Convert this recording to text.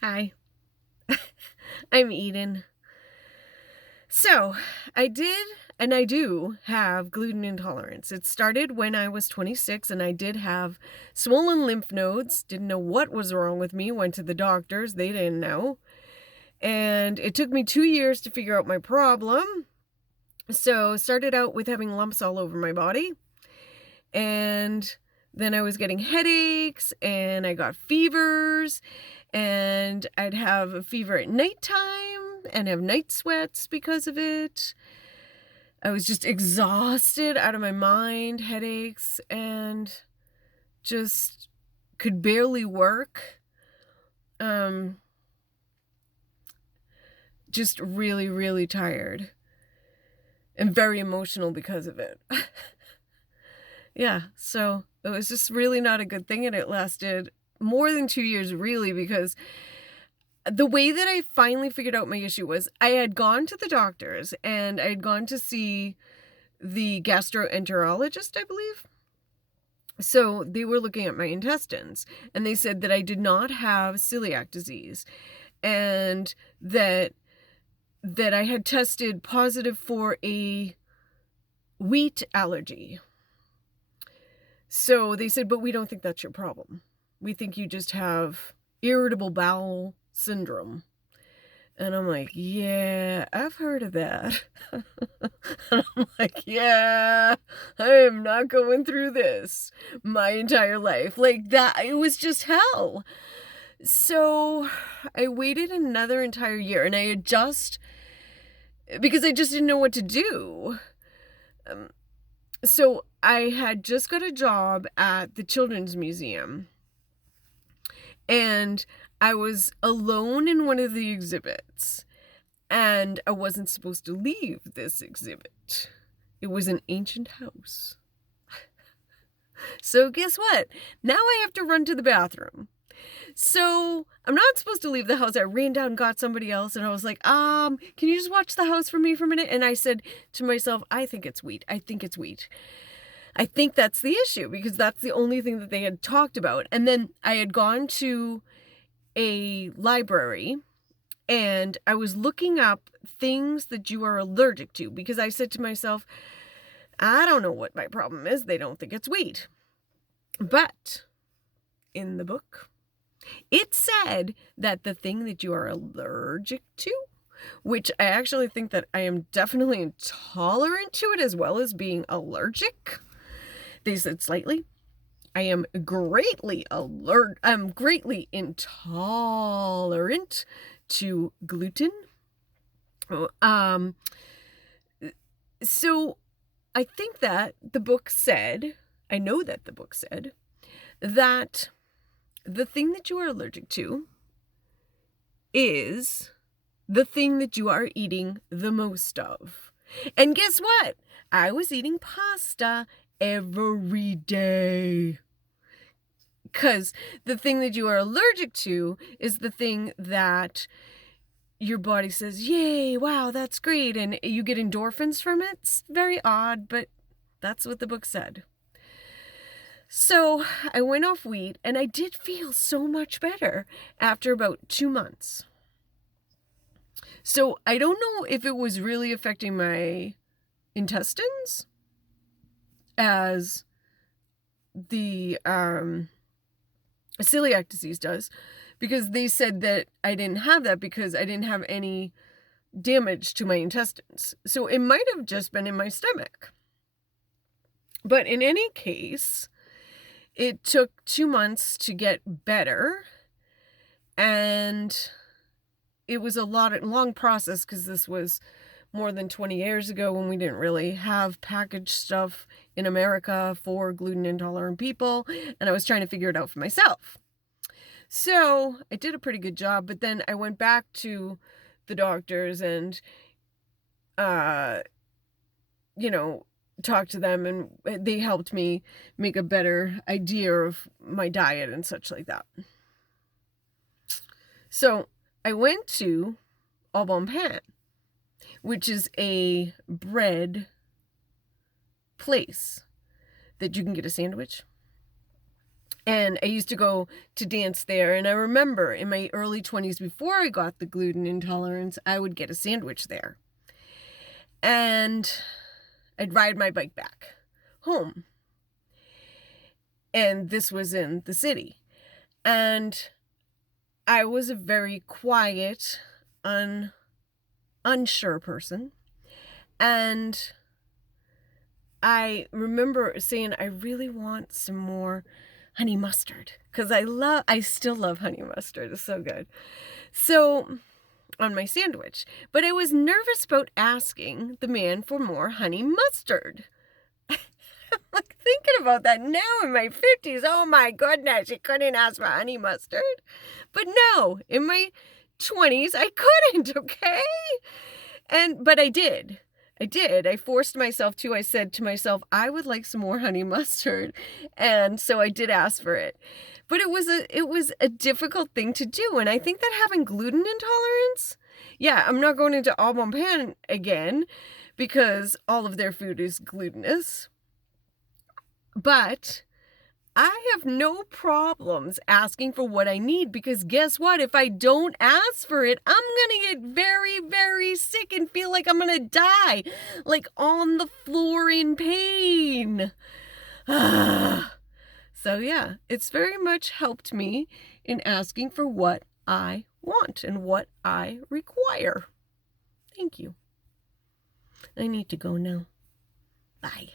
Hi, I'm Eden. So, I did and I do have gluten intolerance. It started when I was 26 and I did have swollen lymph nodes. Didn't know what was wrong with me. Went to the doctors. They didn't know. And it took me 2 years to figure out my problem. So, started out with having lumps all over my body. And then I was getting headaches and I got fevers, and I'd have a fever at nighttime and have night sweats because of it. I was just exhausted out of my mind, headaches, and just could barely work. Just really, really tired and very emotional because of it. Yeah, so it was just really not a good thing, and it lasted more than 2 years, really, because the way that I finally figured out my issue was I had gone to the doctors, and I had gone to see the gastroenterologist, I believe. So they were looking at my intestines, and they said that I did not have celiac disease, and that I had tested positive for a wheat allergy. So they said, but we don't think that's your problem. We think you just have irritable bowel syndrome. And I'm like, yeah, I've heard of that. And I'm like, yeah, I am not going through this my entire life. Like that, it was just hell. So I waited another entire year, and because I just didn't know what to do. So I had just got a job at the Children's Museum, and I was alone in one of the exhibits, and I wasn't supposed to leave this exhibit. It was an ancient house. So guess what? Now I have to run to the bathroom. So I'm not supposed to leave the house. I ran down and got somebody else, and I was like, can you just watch the house for me for a minute? And I said to myself, I think it's wheat. I think it's wheat. I think that's the issue, because that's the only thing that they had talked about. And then I had gone to a library, and I was looking up things that you are allergic to, because I said to myself, I don't know what my problem is. They don't think it's wheat. But in the book, it said that the thing that you are allergic to, which I actually think that I am definitely intolerant to it as well as being allergic. They said slightly. I am greatly intolerant to gluten. So I think that the book said, I know that the book said that the thing that you are allergic to is the thing that you are eating the most of. And guess what? I was eating pasta every day. Because the thing that you are allergic to is the thing that your body says, yay, wow, that's great. And you get endorphins from it. It's very odd, but that's what the book said. So I went off wheat, and I did feel so much better after about 2 months. So I don't know if it was really affecting my intestines as the celiac disease does, because they said that I didn't have that because I didn't have any damage to my intestines. So it might have just been in my stomach. But in any case, it took 2 months to get better, and it was a long process, because this was more than 20 years ago when we didn't really have packaged stuff in America for gluten intolerant people, and I was trying to figure it out for myself. So I did a pretty good job, but then I went back to the doctors and, talked to them, and they helped me make a better idea of my diet and such like that. So I went to Au Bon Pain, which is a bread place that you can get a sandwich. And I used to go to dance there. And I remember in my early 20s, before I got the gluten intolerance, I would get a sandwich there. And I'd ride my bike back home. And this was in the city. And I was a very quiet, unsure person. And I remember saying, I really want some more honey mustard, because I still love honey mustard. It's so good. So on my sandwich, but I was nervous about asking the man for more honey mustard. I'm like thinking about that now in my 50s. Oh my goodness, you couldn't ask for honey mustard. But no, in my 20s, I couldn't, okay? But I did. I forced myself to. I said to myself, I would like some more honey mustard. And so I did ask for it. But it was a difficult thing to do. And I think that having gluten intolerance, yeah, I'm not going into Au Bon Pain again because all of their food is glutinous. But I have no problems asking for what I need, because guess what? If I don't ask for it, I'm going to get very, very sick and feel like I'm going to die, like on the floor in pain. So yeah, it's very much helped me in asking for what I want and what I require. Thank you. I need to go now. Bye.